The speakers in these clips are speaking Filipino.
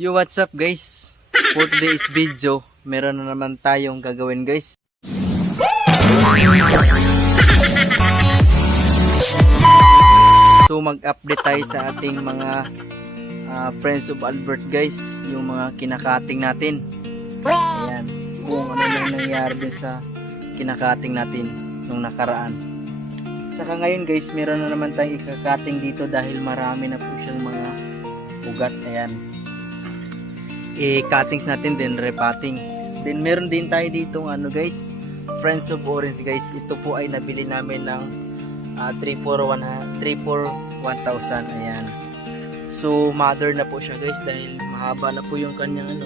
Yo, what's up guys? For today's video, meron na naman tayong gagawin guys. So mag-update tayo sa ating mga friends of Albert guys, yung mga kinakating natin. Ayan, kung ano yung nangyari din sa kinakating natin nung nakaraan. Saka ngayon guys, meron na naman tayong ikakating dito dahil marami na po siyang mga ugat. Ayan, i-cuttings natin din, repotting. Then meron din tayo ditong ano guys, Friends of Orange guys. Ito po ay nabili namin ng 341,000. Ayan, so mother na po siya guys dahil mahaba na po yung kanyang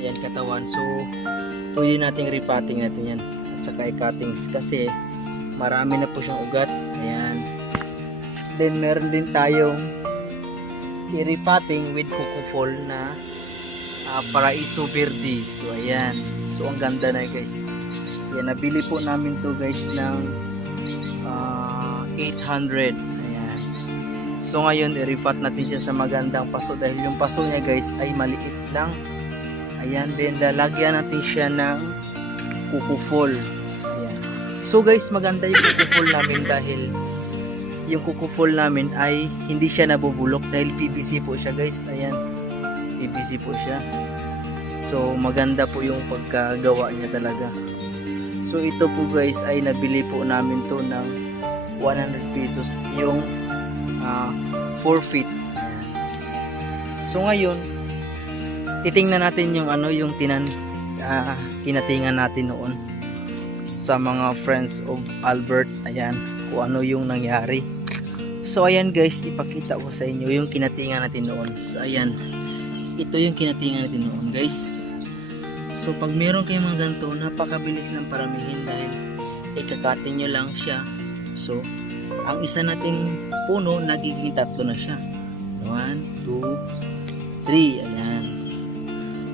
ayan, katawan. So pwede nating repotting natin yan at saka i-cuttings kasi marami na po siyang ugat. Ayan, then meron din tayong i-repotting with Cocofol na Paraiso Verde. So ayan, so ang ganda na guys. Ayan, nabili po namin to guys ng 800. Ayan, so ngayon i-repot natin siya sa magandang paso dahil yung paso niya guys ay maliit lang. Ayan, then lalagyan natin siya ng Cocofol. Ayan, so guys, maganda yung Cocofol namin dahil yung Cocofol namin ay hindi siya nabubulok dahil PVC po siya guys. Ayan, PVC po siya. So maganda po yung pagkagawa niya talaga. So ito po guys ay nabili po namin to ng 100 pesos yung 4 feet. Ayan. So ngayon titingnan natin yung yung kinatingan natin noon sa mga Friends of Albert. Ayan, kung ano yung nangyari. So ayan guys, ipakita ko sa inyo yung kinatingan natin noon. So ayan, ito yung kinatingan natin noon guys. So pag meron kayong mga ganito, napakabilis lang paramihin dahil ikakatin nyo lang siya. So ang isa nating puno nagiging 3 na siya. 1, 2, 3. Ayan,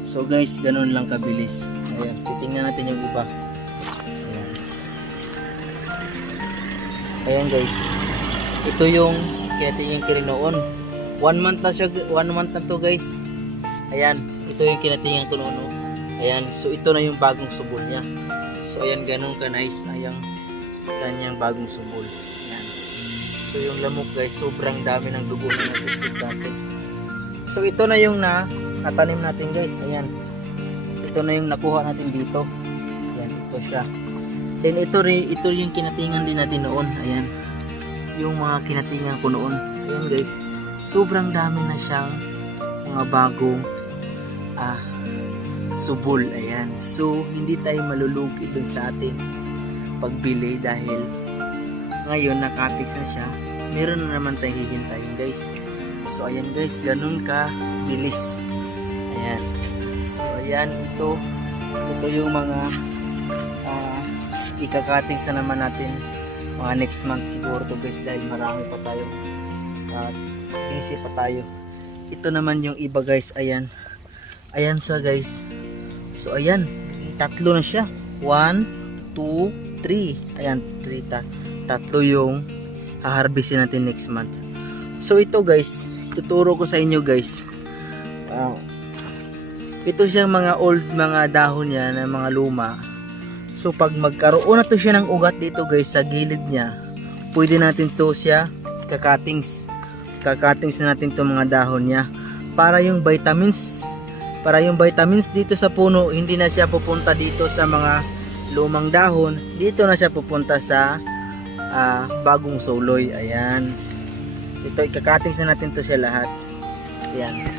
so guys, ganun lang kabilis. Ayan, titingnan natin yung iba. Ayan, ayan guys, ito yung kinatingin ko rin noon. 1 month na siya, 1 month na to guys. Ayan, ito yung kinatingan ko noon. Ayan, so ito na yung bagong subol niya. So ayan, ganun ka nice. Ayan, kanyang bagong subol. Ayan, so yung lamok guys, sobrang dami ng dugo na nasipsip sa atin. So ito na yung natanim natin guys. Ayan, ito na yung nakuha natin dito. Ayan, ito siya. Then ito yung kinatingan din natin noon. Ayan, yung mga kinatingan ko noon. Ayan guys, sobrang dami na siyang mga bagong subol. Ayan, so hindi tayo malulugi dun sa ating pagbili dahil ngayon nakatix na siya. Meron na naman tayong hihintayin guys. So ayan guys, ganun ka bilis. Ayan, so ayan, ito yung mga ikakatix na naman natin mga next month siguro to guys dahil marami pa tayo busy pa tayo. Ito naman yung iba guys. Ayan, ayan siya guys. So ayan, 3 na siya. 1, 2, 3. Ayan, 3 yung haharvestin natin next month. So ito guys, tuturo ko sa inyo guys. Ito siyang mga old mga dahon niya na mga luma. So pag magkaroon na to siya ng ugat dito guys sa gilid niya, pwede natin to siya kakatings na natin to mga dahon niya para yung vitamins dito sa puno hindi na siya pupunta dito sa mga lumang dahon, dito na siya pupunta sa bagong suloy. Ayan, ito ikakatings na natin to siya lahat. Ayan,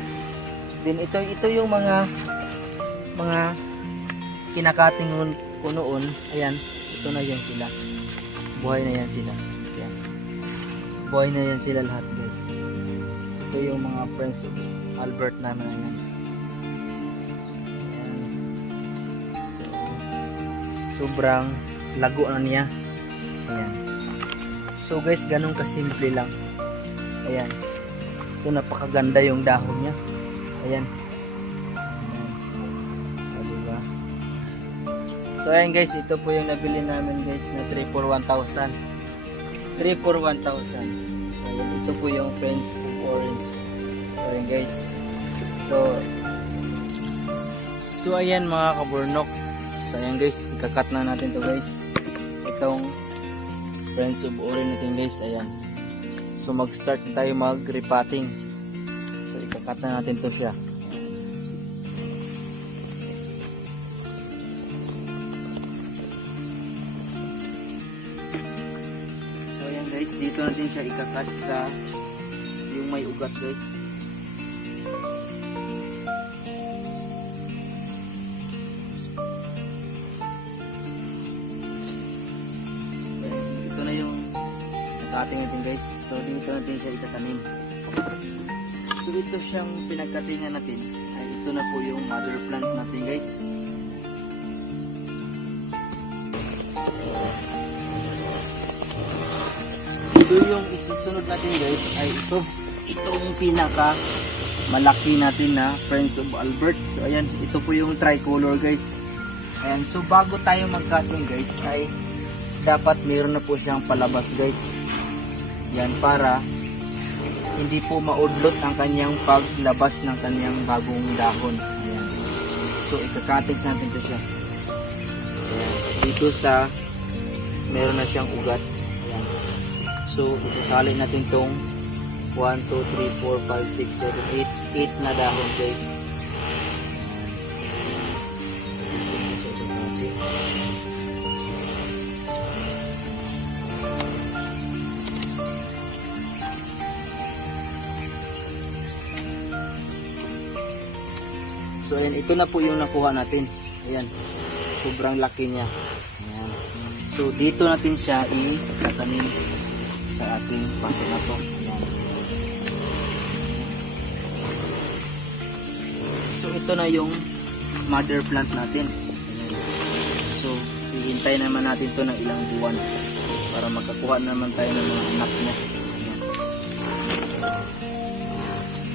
din ito yung mga kinakating ko noon. Ayan, ito na yan sila, buhay na yan sila. Ayan, buhay na yan sila lahat guys. Ito yung mga Friends of Albert namin. Ayan, so sobrang lago na niya. Ayan, so guys, ganun kasimple lang. Ayan, so napakaganda yung dahon niya. Ayan, diba? So ayan guys, ito po yung nabili namin guys na 341,000. Ayan, ito po yung Friends of Orange. So ayan guys, so So ayan mga kaburnok. So ayan guys, ikakat na natin to guys. Itong friends of orange natin guys, ayan. So mag-start na tayo mag-repotting. So ikakat na natin to siya. So ayan guys, dito natin siya ikakat sa yung may ugat guys. Ating natin guys. So dito natin siya itatanim. So ito siyang pinagkatingan natin. Ay ito na po yung mother plant natin guys. So yung isusunod natin guys ay ito. Itong pinaka malaki natin na Friends of Albert. So ayan, ito po yung tricolor guys. Ayan, so bago tayo mag-cutting guys ay dapat meron na po siyang palabas guys. Yan para hindi po maudlot ang kanyang paglabas ng kanyang bagong dahon. Ayan. So ikakatig natin ito siya. Ayan. Dito sa meron na siyang ugat. Ayan. So isasali natin tong 1, 2, 3, 4, 5, 6, 7, 8 na dahon guys. So ayan, ito na po yung nakuha natin. Ayan, sobrang laki niya. Ayan. So dito natin siya itatanim sa ating paso na to. Ayan. So ito na yung mother plant natin. Ayan. So hihintay naman natin to ng ilang buwan para makakuha naman tayo ng mga anak niya. Ayan.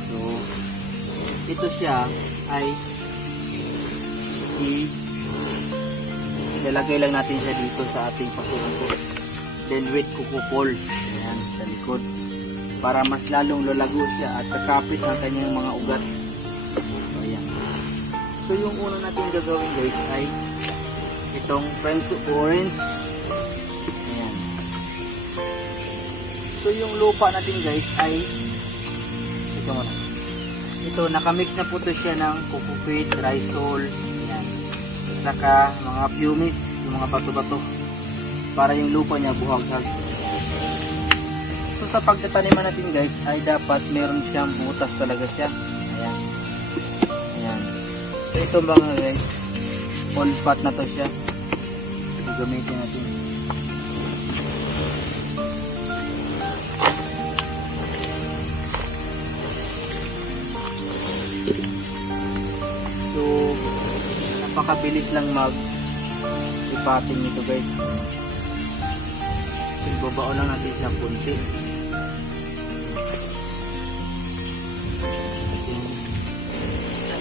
So ito siya ay ilalagay lang natin siya dito sa ating paso. Then with kukupol, ayan, sa likod para mas lalong lalago siya at kakapit ang kanyang mga ugat. So ayan. So yung una natin gagawin guys ay itong Friends of Orange. Ayan. So yung lupa natin guys ay ito muna. Ito, nakamix na po ito siya ng cocopeat, rhizol, ayan. At saka mga pumice, yung mga bato-bato para yung lupa niya buhaghag. So sa pagtataniman natin guys ay dapat meron siyang butas talaga siya. Ayan. Ayan. So ito mga guys, all pot na to siya. So gamitin natin. So napakabilis lang mag-repotting nito guys. So ibabaon lang natin siya kunti.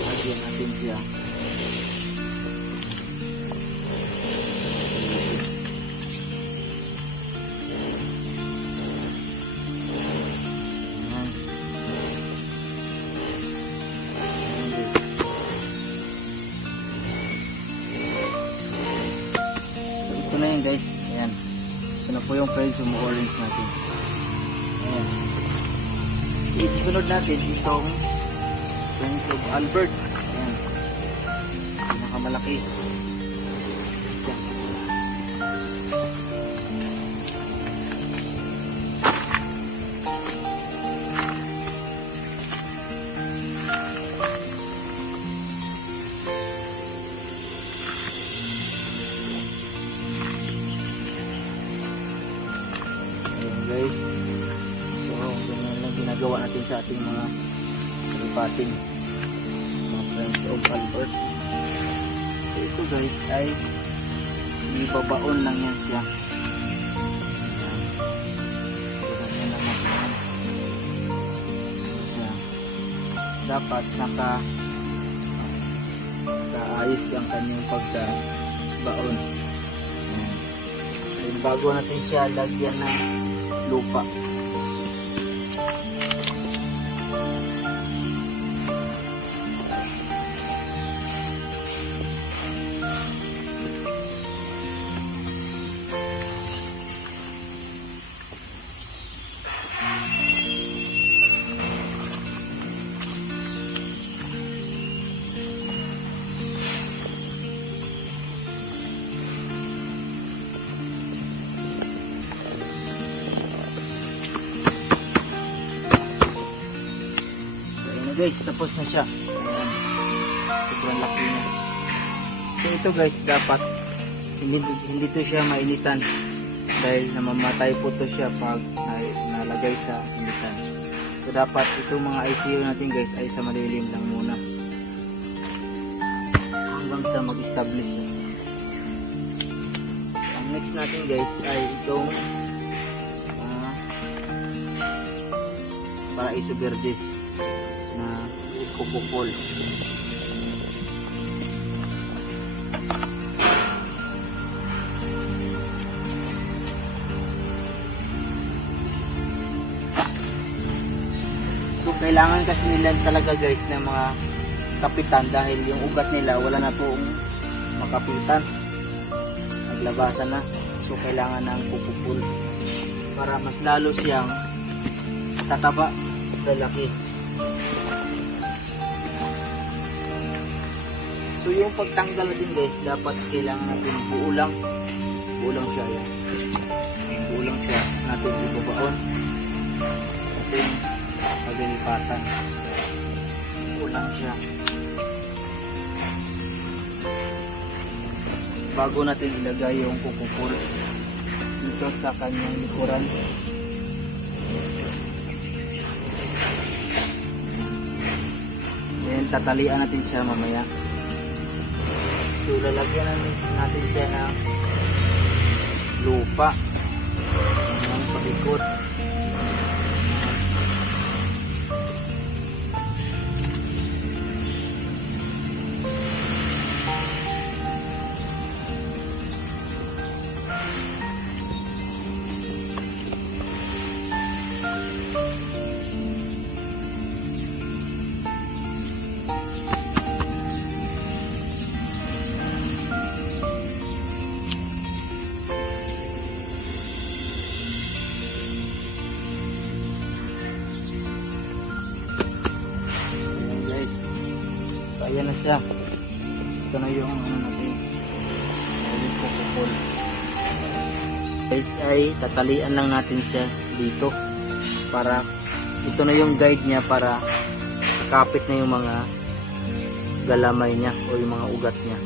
Lagyan natin siya. Ito na yun guys, ayan. Ito na po yung Friends of Orange natin. Ayan. Isunod natin itong Friends of Albert. Ayan. Pinakamalaki. Ayan. Guys, so ganyan lang ginagawa natin sa ating mga repotting mga Friends of Albert. So ito guys ay ibabaon lang yan siya. Ayan. So ganyan lang natin yan. Ayan. Dapat nakaayos ang kanyang pagbaon. Ayan. Bago natin siya lagyan ng lupa. guys, tapos na siya. Ayan. Sobrang laki na. So ito guys, dapat hindi to siya mainitan dahil namamatay po to siya pag nalagay sa initan. So dapat itong mga ICU natin guys ay sa malilim lang muna hanggang sa mag-establish siya. Ang next natin guys ay itong Paraiso Verde na kupupol. So kailangan kasi nila talaga guys ng mga kapitan dahil yung ugat nila wala na pong makapitan, naglabasan na. So kailangan ng kupupol para mas lalo siyang tataba, lalaki. So yung pagtanggal natin guys, dapat kailangan natin buo lang siya yan. Buo lang siya natin ibabaon natin paglilipatan. Buo lang siya bago natin ilagay yung kupupol dito sa kanyang likuran. Then tatalian natin siya mamaya. So lalagyan natin siya ng lupa ng paikot. Ayan na siya. Ito na yung ano natin. Ayan po kupol. Ay tatalian lang natin siya dito para ito na yung guide niya para kapit na yung mga galamay niya o yung mga ugat niya.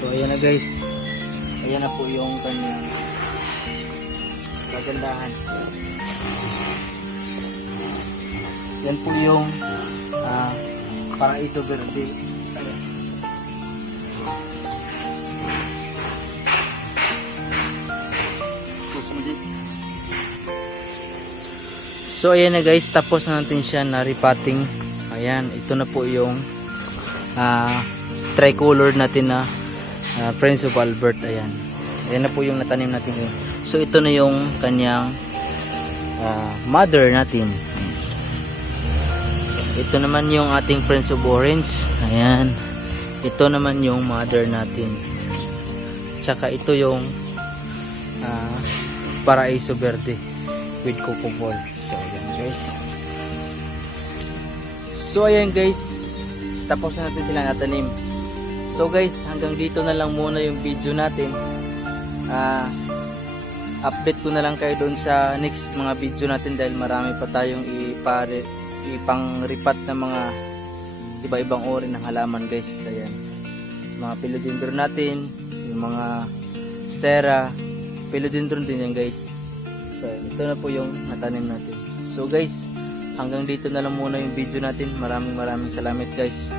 So ayan na guys, ayan na po yung kanyang kagandahan. Yan po yung Paraiso Verde. Ayan. So ayan na guys, tapos na natin siya na repotting. Ayan, ito na po yung tricolor natin na Prince of Albert. Ayan. Ayan na po yung natanim natin yun. So ito na yung kanyang mother natin. Ito naman yung ating Prince of Orange. Ayan. Ito naman yung mother natin. Tsaka ito yung Paraiso Verde with coco ball. So ayan guys. So ayan guys, tapos na natin sila natanim. So guys, hanggang dito na lang muna yung video natin. Update ko na lang kayo doon sa next mga video natin dahil marami pa tayong ipang-ripat na mga iba-ibang uri ng halaman guys. Ayan. Mga philodendron natin, yung mga stera, philodendron din yan guys. So ito na po yung natanim natin. So guys, hanggang dito na lang muna yung video natin. Maraming salamat guys.